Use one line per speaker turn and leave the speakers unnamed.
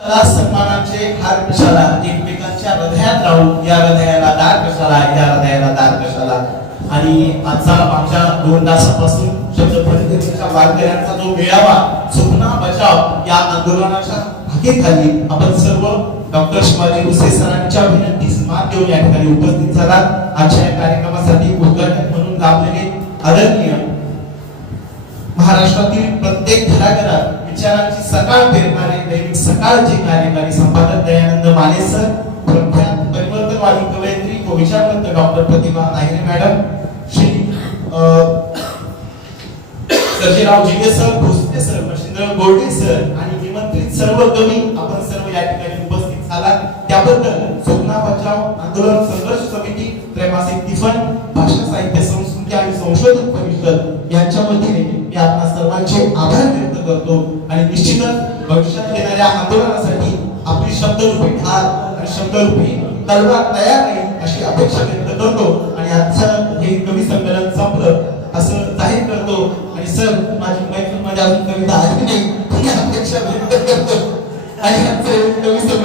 कला सन्मानाचे हार कशाला? एकमेकांच्या हृदयात राहून या हृदयाला दार कशाला? या हृदयाला दार कशाला? आणि आजचा आमच्या दोन तासापासून शब्द पंडितांच्या वारकऱ्यांचा जो मेळावा सुपना बचाव या आंदोलनाच्या हाकेखाली आपण सर्व डॉक्टर शिवाजी भुसे सरांच्या विनंतीस मान देऊन या ठिकाणी उपस्थित झाला. आजच्या या कार्यक्रमासाठी उद्घाटक म्हणून लाभलेले आदरणीय महाराष्ट्रातील प्रत्येक घराघरात विचारांची सकाळ पेरणारे दैनिक सकाळचे कार्यकारी संपादक दयानंद माने सर प्रख्यात परिवर्तनवादी कवयित्री व विचारवंत doctor Pratibha Nayare madam Shri um, Sarjerao Jige sir Bhosale sir Mashindra Golde sir आणि निमंत्रित सर्व कवी आपण सर्व या ठिकाणी उपस्थित झाला त्याबद्दल स्वप्ना बचाव आंदोलन संघर्ष समिती त्रैमासिक तिफन भाषा साहित्य संस्कृती आणि संशोधन परिषद यांच्या वतीने मी आपणा सर्वांचे आभार व्यक्त करतो. आणि निश्चितच भविष्यात येणाऱ्या आंदोलनासाठी आपली शब्दरूपी ठार आणि शब्दरूपी तलवार तयार आहे अशी अपेक्षा व्यक्त करतो. आणि आजचं हे कवी संमेलन संपलं. असं जाहीर करतो. आणि सर माझी मैत्रीमध्ये अजून कविता आली नाही. अपेक्षा व्यक्त करतो. आणि आजचं कवी संमेलन